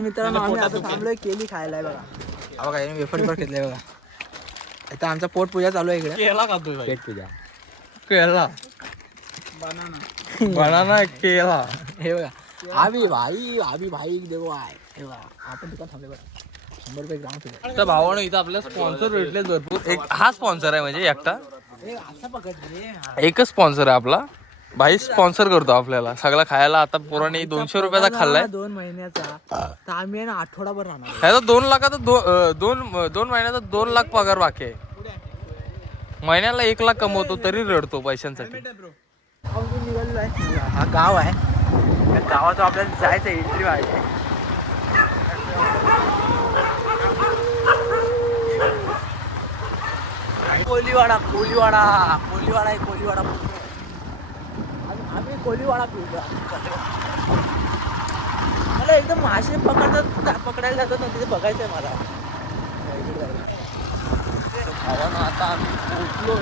मित्रांनो आम्ही आता थांबलोय केली खायला बघा. बघा वेफर घेतलंय बघा. आता आमचा पोट पूजा चालू आहे इकडे. केला खातोय पेट पूजा. केला बनाना केला. हे बघा आभी भाई देव आहे. हे बघा आपण दुकान थांबले बघा. 100 रुपये ग्राम तुझ्या. तर भावानं इथं आपल्याला स्पॉन्सर भेटले भरपूर. एक हा स्पॉन्सर आहे म्हणजे एकटा. एकच स्पॉन्सर आहे आपला. भाई स्पॉन्सर करतो आपल्याला सगळा खायला. आता पोराने 200 रुपयाचा खाल्लाय 2 महिन्याचा. तर आम्ही ना आठवडाभर राहणार. ह्याचा 2 लाखाचा 2 महिन्याचा 2 लाख पगार बाकी आहे. महिन्याला 1 लाख कमवतो तरी रडतो पैशांसाठी. निघालेलो आहे. हा गाव आहे. त्या गावात आपल्याला जायचं एंट्री व्हायचं. कोलीवाडा आहे. कोलीवाडा आम्ही कोलीवाडा पिवतो. मला एकदम मासे पकडायला जातात ना तिथे बघायचं आहे मला. आता आम्ही पोहोचलो.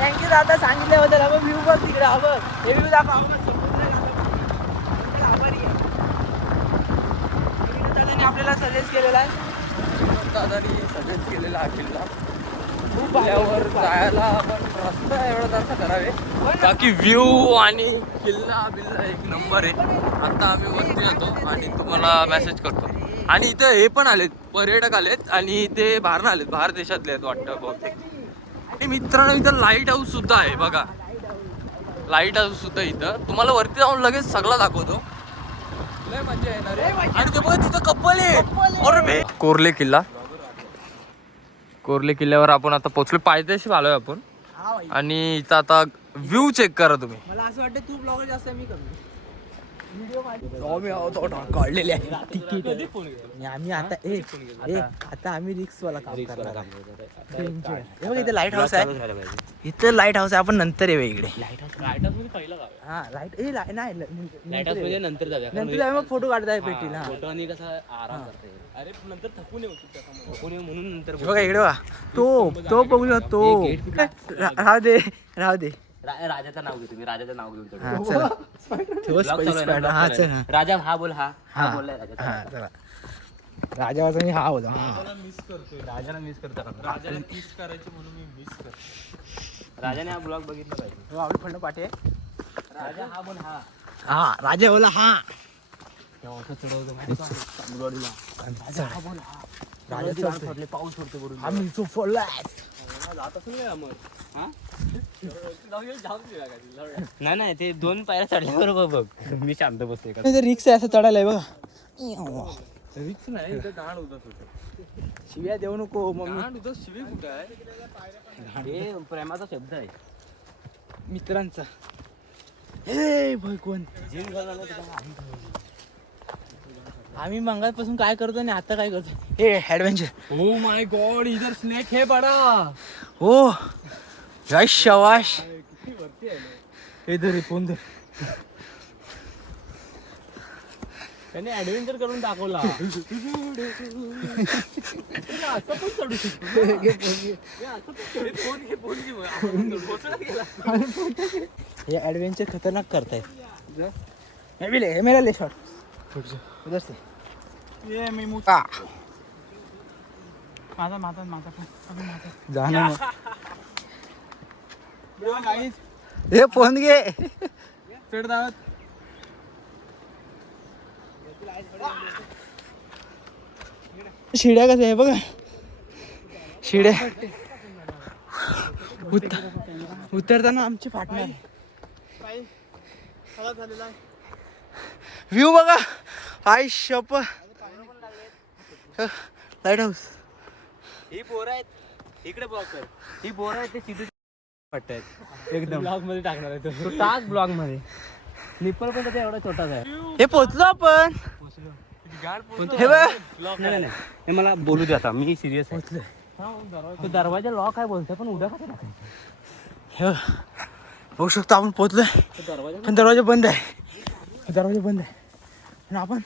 थँक्यू दादा सांगितल्याबद्दल. आपण व्ह्यू बघ तिकडे. आपण हे व्ह्यू दाखव. आभारी आहे. दादाने आपल्याला सजेस्ट केलेला आहे. दादानी सजेस्ट केलेला हा किल्ला. किल्ल्यावर जायला आपण रस्ता एवढा जास्त करावे. बाकी व्ह्यू आणि किल्ला एक नंबर आहे. आता आम्ही वरती येतो आणि तुम्हाला मेसेज करतो. आणि इथं हे पण आलेत पर्यटक आलेत आणि ते बाहेर आलेत. बाहेर देशातले आहेत वाटतं बहुतेक. आणि मित्रांनो इथं लाईट हाऊस सुद्धा आहे बघा. लाईट हाऊस सुद्धा इथं तुम्हाला वरती जाऊन लगेच सगळं दाखवतो. लय मजा येणार आहे. आणि ते बघ तिथं कप्पल आहे. कोर्ले किल्ल्यावर आपण आता पोहोचलो. पायथ्याशी आलोय आपण. आणि इथं आता व्ह्यू चेक करा तुम्ही. मला असं वाटतं तू ब्लॉगर जास्त मी कमी. काढलेले आहे तिकीट. आम्ही आता आम्ही रिक्सवाला काम करणार. इथे लाईट हाऊस आहे. इथे लाईट हाऊस आहे. आपण नंतर येऊ इकडे. लाईट हाऊस मध्ये पहिलं गाव आहे. लाईट हाऊस नंतर जाऊया. मग फोटो काढताय पेटीला. फोटो आणि कसा आराम करता येईल. अरे नंतर थकून येऊ म्हणून नंतर बघा इकडे बघा. तो बघू शकतो. राहू दे. राजाचं नाव घेऊ तुम्ही. राजाचं नाव घेऊन राजा हा बोल. हा बोललाय राजा. राजा वाचा मी हा बोला. मिस करतोय. राजाला मिस करतो. राजाला किस करायचे म्हणून मी मिस करतो. राजाने हा ब्लॉग बघितला पाहिजे. आवड फंड पाठे. राजा हा बोल. हा राजा बोला. हा पाऊस पडतो बरोबर. आम्ही तो फोडलाय. नाही ते 2 पायऱ्या चढल्यावर बघ मी शांत बसतोय. रिक्स आहे असं चढायला बघा. रिक्स नाही इथं गाण होतं. शिव्या देऊ नको मम्मी. शिवी कुठं आहे. हे प्रेमाचा शब्द आहे मित्रांचा. हे भाई कोण आम्ही मंगळपासून काय करतो आणि आता काय करतो. हे ऍडव्हेंचर. ओ माय गॉड इधर स्नेक है बड़ा. हो जय शवाश. इधर फोन दे. त्याने ऍडव्हेंचर करून दाखवला. असं पण चढू शकतो. हे ऍडव्हेंचर खतरनाक करतायत. मेरा ले शॉट उधर से. ये मी माझा जाना हे फोन घे. चढ दावत. शिड्या कसं आहे बघा. शिड्या उतरताना आमची फाटणार. व्ह्यू बघा. आय शप. Light house. ही बोर आहेत इकडे ब्लॉग कर. ही बोर आहेत ते सिटी वाटतायत एकदम ब्लॉग मध्ये टाकणार आहे. तो टाक ब्लॉग मध्ये. निप्पल पण त्याचा एवढा छोटाच आहे. हे पोचलो आपण. हे बघ. नाही हे मला बोलू दे आता. मी सिरियस आहे. तो दरवाजा लॉक आहे बोलतोय पण उद्या कसं टाकायचं. हे बघू शकतो आपण पोचलोय पण दरवाजा बंद आहे. आणि आपण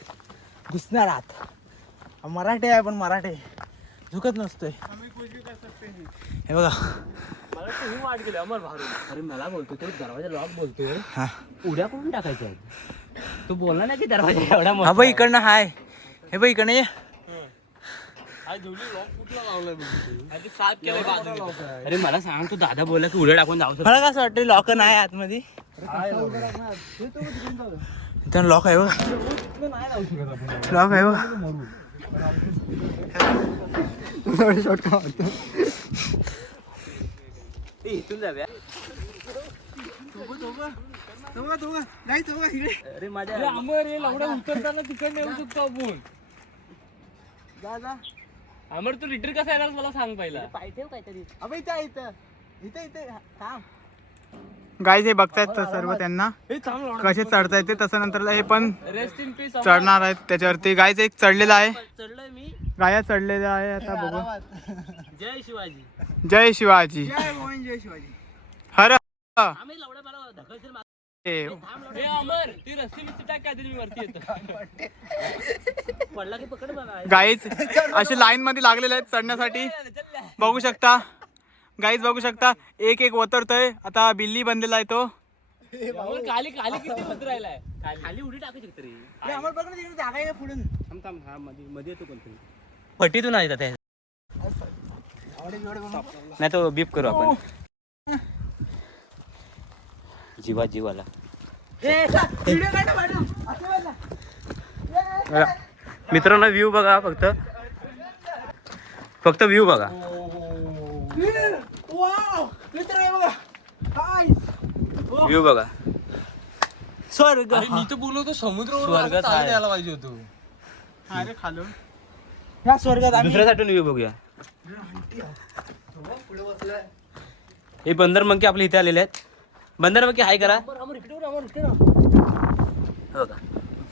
घुसणार आहात. मराठी आहे पण मराठी झुकत नसतोय. हे बघा मला वाटतं ही वाट गेली अमर बाहेरून. अरे मला बोलतो तो दरवाजा लॉक बोलतोय. हा उड्या करून टाकायच्या आहेत. तू बोलला ना की दरवाजा एवढा हा बाई इकडनं हाय. हे बाई इकडनं ये. अरे मला सांग तू दादा बोलला की उड्या टाकून जाऊ मला कसं वाटतं लॉक नाही आतमध्ये. इथं लॉक आहे बघ. लॉक आहे बघ. इथून जाऊया. अरे माझ्या अमर एवढ्या उतरताना तिकडे येऊ शकतो आपण. अमर तू लिटर कसा येणार मला सांग पहिला. गाईज हे बघतायत सर्व त्यांना कसे चढता येते तसं नंतर हे पण रेस्ट इन पीस. चढणार आहेत त्याच्यावरती. गाईज एक चढलेला आहे. चढलोय मी. गाया चढलेला आहे. आता बघू. जय शिवाजी. जय शिवाजी. हर आम्ही लवड्या मला ढकलशील मागे. ए अमर ती रस्सी बिस्सी टाक काहीतरी मी वरती येतो. पडला की पकड मला. गाईज असे लाईन मध्ये लागलेले आहेत चढण्यासाठी. बघू शकता गाईज बघू शकता एक एक उतरतोय. आता बिल्ली बनलेला आहे तो. खाली खाली किती उतरायलाय. खाली उडी टाकू शकतो रे. जागा आहे पुढून. थांब थांब हा मध्ये येतो कोणतरी. पट्टीतून आहे ते. नाही तो बीप करू आपण. जीवाला मित्रांनो व्ह्यू बघा. फक्त व्ह्यू बघा. व्ह्यू बघा. स्वर्ग. मी तर बोलतो समुद्र स्वर्गात आहे. यायला पाहिजे होतो. अरे खालून ह्या स्वर्गात आम्ही दुसऱ्या साठून व्ह्यू बघूया. हे बंदर मंकी आपल्या इथे आलेले आहेत. बंदर मंकी हाय करा. बघा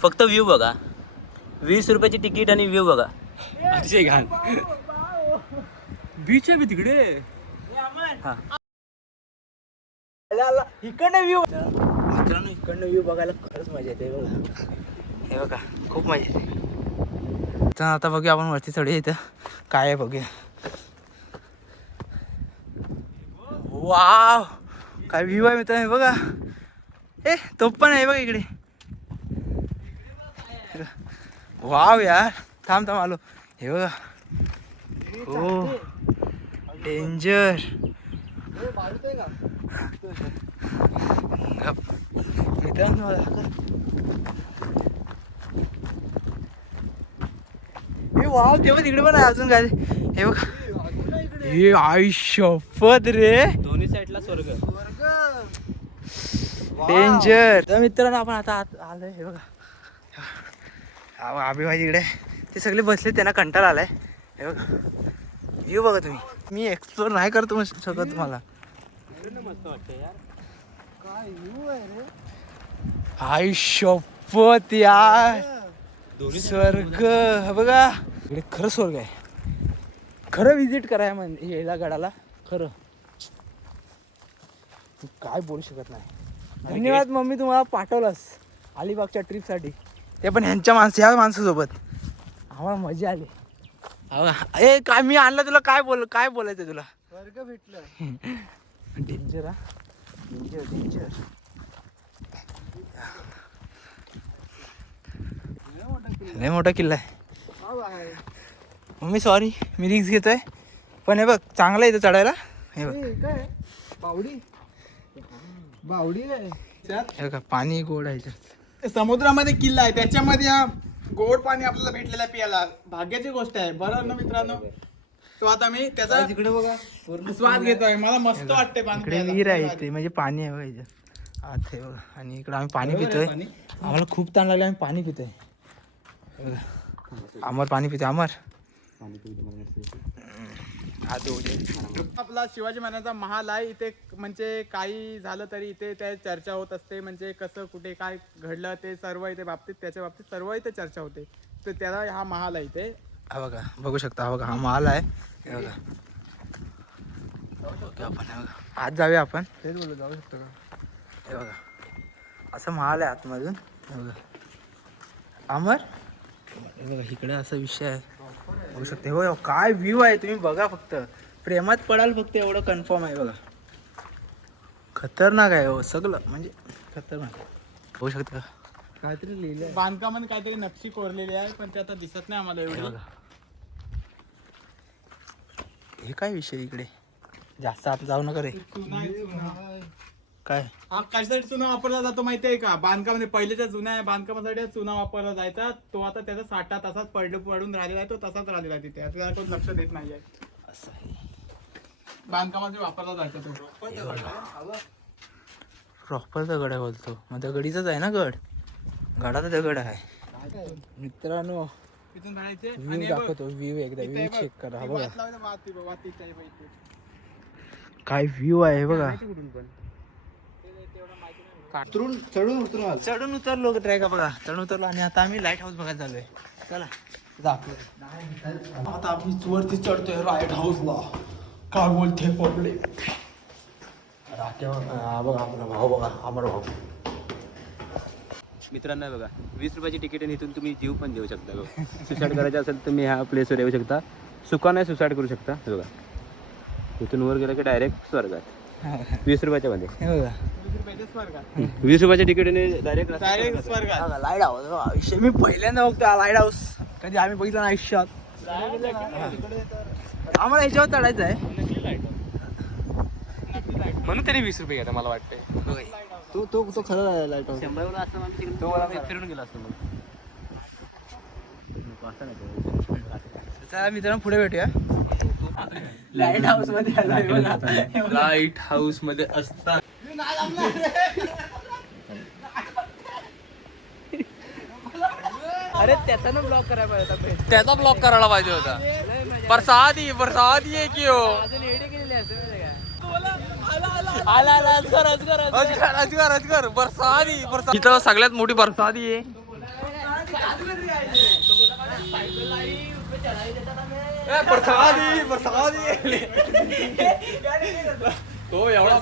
फक्त व्ह्यू बघा. 20 रुपयाची तिकीट आणि व्ह्यू बघा. अतिशय घाण. बीच आहे तिकडे. हा इकडनं व्ह्यू. मित्रांनो इकडनं व्ह्यू बघायला खरंच मजा येते बघा. हे बघा खूप मजा येते. तर आता बघूया आपण वरती चढूया. इथं काय आहे बघूया. वाव काय व्ह्यू आहे मित्रांनो. हे बघा. ए तो पण आहे बघा इकडे. वाव यार. थांब आलो. हे बघा. हो डेंजर. मित्रांनो हे वाव तेव्हा तिकडे पण आहे अजून काय. हे बघा. हे आई शपथ रे. दोन्ही साईडला स्वर्ग. डेंजर. तर मित्रांनो आपण आता आत आलोय. हे बघा अभिभाई इकडे ते सगळे बसले. त्यांना कंटाळा आलाय. हे बघा व्ह्यू बघा तुम्ही. मी एक्सप्लोर नाही करतो शकत तुम्हाला. मस्त वाटतं यार. आई शपथ यार. स्वर्ग बघा इकडे. खरं स्वर्ग आहे. खरं विजिट कराय म्हणजे यायला गडाला खरं. तू काय बोलू शकत नाही. धन्यवाद मम्मी तुम्हाला पाठवलंस अलिबागच्या ट्रिपसाठी. ते पण ह्या माणसासोबत आम्हाला मजा आली. ए काय मी आणलं तुला. काय बोलायचं तुला. स्वर्ग भेटलं. डेंजर. हा डेंजर. लय मोठा किल्ला आहे. मम्मी सॉरी मी रिक्स घेतोय. पण हे बघ चांगलं आहे इथं चढायला. हे बघ काय बावडी आहे. हे बघा पाणी गोड आहे याच्यात. समुद्रामध्ये किल्ला आहे त्याच्यामध्ये हा गोड पाणी आपल्याला भेटलेलं आहे पियाला. भाग्याची गोष्ट आहे बरोबर ना मित्रांनो. तो आता मी त्याचा तिकडे बघा स्वाद घेतोय. मला मस्त वाटते पाणी इकडे प्यायला. विहीर आहे इथे म्हणजे पाणी आहे बघा याच्यात आत. हे बघा आणि इकडे आम्ही पाणी पितोय. आम्हाला खूप ताण लागले. आम्ही पाणी पितोय. अमर पाणी पितोय. अमर आपला शिवाजी महाराजांचा महाल आहे इथे. म्हणजे काही झालं तरी इथे त्या चर्चा होत असते. म्हणजे कसं कुठे काय घडलं ते सर्व इथे बाबतीत त्याच्या बाबतीत सर्व इथे चर्चा होते. तर त्याला हा महाल आहे इथे. हा बघा बघू शकता. हा बघा हा महाल आहे. हे बघा आपण. हे बघा आत जाऊया आपण. तेच बोलू जाऊ शकतो का. हे बघा असं महाल आहे आतमधून. हे बघा अमर. हे बघा इकडे असा विषय आहे. बघू शकते हो काय व्ह्यू आहे तुम्ही बघा फक्त प्रेमात पडाल फक्त एवढं कन्फर्म आहे बघा खतरनाक आहे हो सगळं म्हणजे खतरनाक होऊ शकतं काहीतरी लिहिलंय बांधकामाने काहीतरी नक्षी कोरलेली आहे पण ते आता दिसत नाही आम्हाला एवढी हे काय विषय इकडे जास्त आत जाऊ नका रे चुना आहे, चुना. काय हा कशासाठी चुना वापरला जातो माहितीये का बांधकामाने पहिलेच्या जुन्या बांधकामासाठी चुना वापरला जायचा तो आता त्याचा साठा तसाच पडून राहिलेला आहे तो तसाच राहिलेला आहे तिथे त्याला कोण लक्ष देत नाहीये असं आहे बांधकामासाठी वापरला जायचा तो प्रॉपर दगड आहे बोलतो मग दगडीचाच आहे ना गड गडाचा दगड आहे मित्रांनो तिथून जायचे व्ह्यू दाखवतो व्ह्यू एकदा व्ह्यू चेक करा हा बघा काय व्ह्यू आहे बघा चढून उतरलो ट्रॅक बघा चढून उतरलो आणि आता आम्ही लाईट हाऊस बघायला चाललोय चला दाखव आता आम्ही वरती चढतोय लाईट हाऊसला काय बोलते पब्लिक बघा आपला भाऊ बघा अमर भाऊ मित्रांनो बघा 20 रुपयाची तिकीट आहे इथून तुम्ही जीव पण देऊ शकता बघा सुसाईड करायचं असेल तर तुम्ही ह्या प्लेसवर येऊ शकता सुखाने सुसाईड करू शकता हे बघा इथून वर गेलं की डायरेक्ट स्वर्गात 20 रुपयाच्या मध्ये हे बघा 20 रुपयाच्या तिकीटने डायरेक्ट लाईट हाऊस आयुष्य मी पहिल्यांदा बघतो लाईट हाऊस कधी आम्ही बघितलं ना आयुष्यात आम्हाला याच्यावर चढायचं आहे म्हणून तरी 20 रुपये घेता मला वाटतंय तो खरं लाईट हाऊस 100 वर असतं मग तिकडे फिरून गेला असतो मग चला मित्रांनो पुढे भेटूया लाईट हाऊस मध्ये आलोय लाईट हाऊस मध्ये असतात अरे त्याचा ना ब्लॉक करायला पाहिजे त्याचा ब्लॉक करायला पाहिजे होता बरसाती आहे की हो अजगर बरसाती इथं सगळ्यात मोठी बरसाती आहे तो एवढा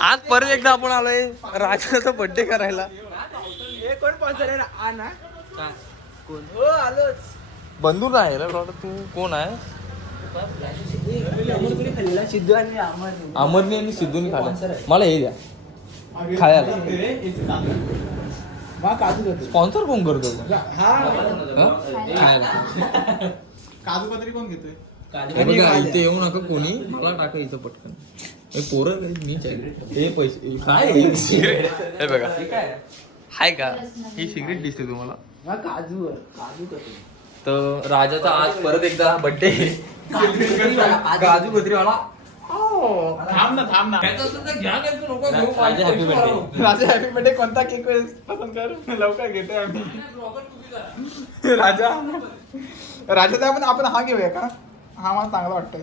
आज परत एकदा आपण आलोय राजाचा बर्थडे करायला कोण स्पॉन्सर आहे ना कोण हो आलोच बंधू आहे रे तू कोण आहे सिद्धू आणि अमरने आणि सिद्धूने खाल्लं मला हे द्या खायला स्पॉन्सर कोण करतो खायला काजू कतरी कोण घेतोय बघा इथे येऊ नका कोणी मला टाका इथं पटकन हे पोरं मीच आहे हे पैसे काय हे बघा हाय का ही सिगरेट दिसते तुम्हाला काजू तर राजाचा आज परत एकदा बर्थडे काजू कतरीवाला थांब ना राजा हॅपी बर्थडे कोणता केक पसंत कर लवकर घेतोय आम्ही राजाचा आपण हा घेऊया का हा मला चांगला वाटतोय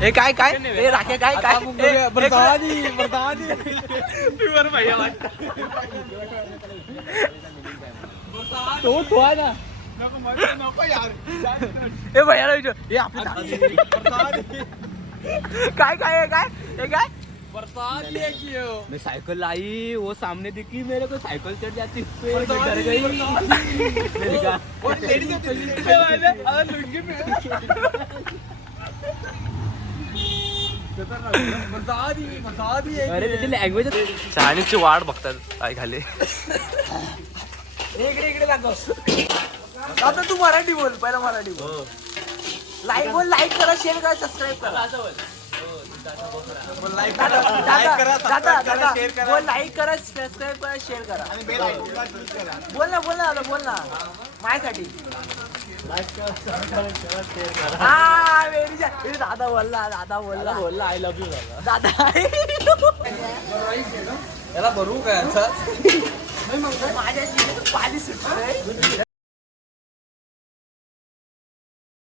हे काय काय हे राखे काय काय तो आहे ना नको यार हे भैयाला विचार हे आपली काय काय हे काय हे काय बरसाती है कि हो मैं साइकिल लाई वो सामने दिखी मेरे को साइकिल चढ़ जाती पे बरसात डर ही, गई मैंने कहा और लेडी जो चली पे वाले अरे लुंगी पे बरसाती है अरे त्याची लँग्वेज चायनीजची वाट बघतात काय खाली इकडे दाखव आता तू मराठी बोल पहिला मराठी बोल लाईक करा शेअर करा सबस्क्राईब करा लाईक करा सबस्क्राईब करा शेअर करा आणि बेल आयकॉनला क्लिक करा बोल ना माझ्यासाठी हा व्हेरी दादा बोलला आय लव्ह यू दादा याला भरू काय माझ्या पाणी सुटलंय